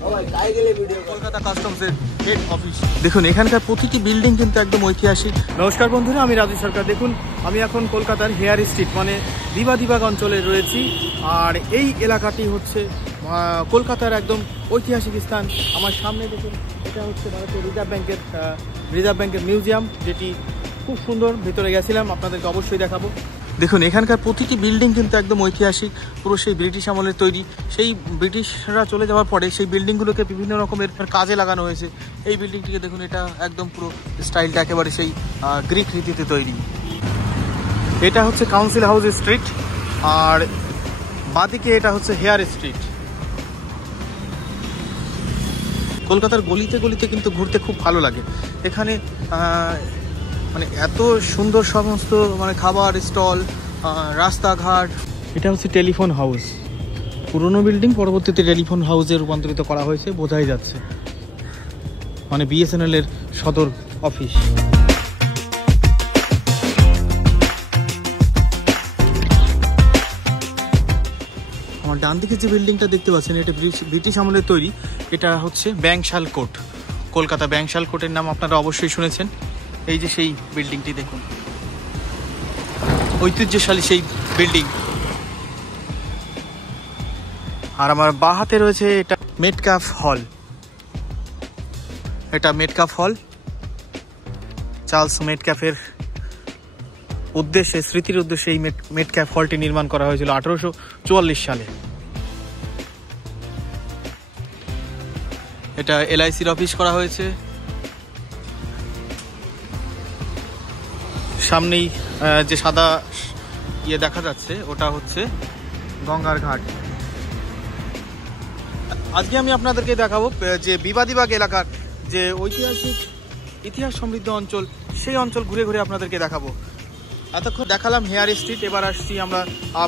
কলকাতা কাস্টমসের head office. দেখুন এখানকার প্রতিটি বিল্ডিং কিন্তু একদম ঐতিহাসিক। নমস্কার বন্ধুরা, আমি রাজু সরকার। দেখুন আমি এখন কলকাতার হেয়ার স্ট্রিট মানে দিবাগ অঞ্চলে রয়েছি। আর এই এলাকাটি হচ্ছে কলকাতার একদম ঐতিহাসিক স্থান। আমার সামনে দেখুন, এটা হচ্ছে ভারতীয় রিজার্ভ ব্যাংকের মিউজিয়াম, যেটি খুব সুন্দর। ভেতরে গেছিলাম, আপনাদেরকে অবশ্যই দেখাবো। দেখুন এখানকার প্রতিটি বিল্ডিং কিন্তু একদম ঐতিহাসিক, পুরো সেই ব্রিটিশ আমলের তৈরি। সেই ব্রিটিশরা চলে যাওয়ার পরে সেই বিল্ডিংগুলোকে বিভিন্ন রকমের কাজে লাগানো হয়েছে। এই বিল্ডিংটিকে দেখুন, এটা একদম পুরো স্টাইলটা একেবারে সেই গ্রিক রীতিতে তৈরি। এটা হচ্ছে কাউন্সিল হাউস স্ট্রিট, আর বাদিকে এটা হচ্ছে হেয়ার স্ট্রিট। কলকাতার গলিতে গলিতে কিন্তু ঘুরতে খুব ভালো লাগে। এখানে মানে এত সুন্দর সমস্ত মানে খাবার স্টল, রাস্তাঘাট। এটা হচ্ছে টেলিফোন হাউস, পুরনো বিল্ডিং, পরবর্তীতে টেলিফোন হাউসে রূপান্তরিত করা হয়েছে, বোঝাই যাচ্ছে। মানে বিএসএনএল এর সদর অফিস। আমার ডান দিকে যে বিল্ডিংটা দেখতে পাচ্ছেন, এটা ব্রিটিশ আমলের তৈরি। এটা হচ্ছে ব্যাংশাল কোর্ট। কলকাতা ব্যাংশাল কোর্টের নাম আপনারা অবশ্যই শুনেছেন। এই যে সেই বিল্ডিংটি দেখুন, ঐতিহ্যশালী সেই বিল্ডিং। আর আমার বাঁ হাতে রয়েছে এটা মেটক্যাফ হল। এটা মেটক্যাফ হল চার্লস মেটক্যাফের উদ্দেশ্যে, স্মৃতির উদ্দেশ্যে এই মেটক্যাফ হলটি নির্মাণ করা হয়েছিল 1844 সালে। এটা এলআইসির অফিস করা হয়েছে। সামনেই যে সাদা ইয়ে দেখা যাচ্ছে, ওটা হচ্ছে গঙ্গার ঘাট। আজকে আমি আপনাদেরকে দেখাবো যে বিবাদিবাগ এলাকার যে ঐতিহাসিক ইতিহাস সমৃদ্ধ অঞ্চল, সেই অঞ্চল ঘুরে ঘুরে আপনাদেরকে দেখাবো। এতক্ষণ দেখালাম হেয়ার স্ট্রিট, এবার আসছি আমরা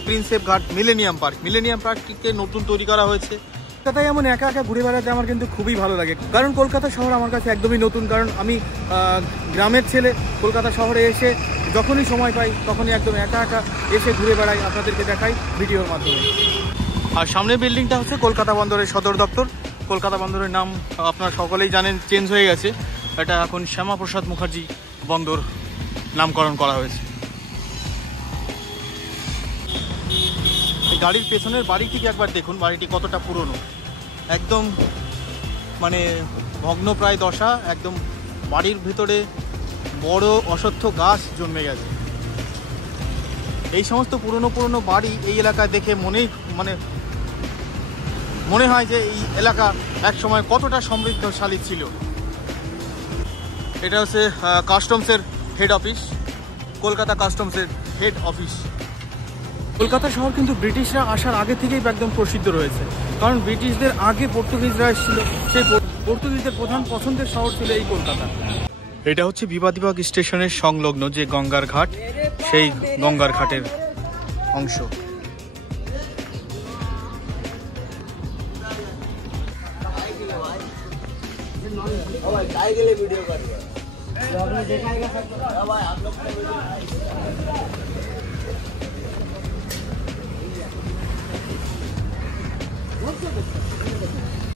প্রিন্সেপ ঘাট, মিলেনিয়াম পার্ক। মিলেনিয়াম পার্কটিকে নতুন তৈরি করা হয়েছে। কলকাতায় এমন একা একা ঘুরে বেড়াতে আমার কিন্তু খুবই ভালো লাগে, কারণ কলকাতা শহর আমার কাছে একদমই নতুন। কারণ আমি গ্রামের ছেলে, কলকাতা শহরে এসে যখনই সময় পাই তখনই একদম একা একা এসে ঘুরে বেড়াই, আপনাদেরকে দেখাই ভিডিওর মাধ্যমে। আর সামনের বিল্ডিংটা হচ্ছে কলকাতা বন্দরের সদর দপ্তর। কলকাতা বন্দরের নাম আপনারা সকলেই জানেন, চেঞ্জ হয়ে গেছে। এটা এখন শ্যামাপ্রসাদ মুখার্জি বন্দর নামকরণ করা হয়েছে। গাড়ির পেছনের বাড়িটিকে একবার দেখুন, বাড়িটি কতটা পুরনো, একদম মানে ভগ্নপ্রায় দশা। একদম বাড়ির ভিতরে বড় অশ্বত্থ গাছ জন্মে গেছে। এই সমস্ত পুরনো বাড়ি এই এলাকায় দেখে মনে হয় যে এই এলাকা এক সময় কতটা সমৃদ্ধশালী ছিল। এটা হচ্ছে কাস্টমসের হেড অফিস, কলকাতা কাস্টমসের হেড অফিস। কলকাতা শহর কিন্তু ব্রিটিশরা আসার আগে থেকেই একদম প্রসিদ্ধ রয়েছে, কারণ ব্রিটিশদের আগে পর্তুগিজরা এসেছিল। সেই পর্তুগিজদের প্রধান পছন্দের শহর ছিল এই কলকাতা। এটা হচ্ছে বিবাদিবাগ স্টেশনের সংলগ্ন যে গঙ্গার ঘাট, সেই গঙ্গার ঘাটের অংশ।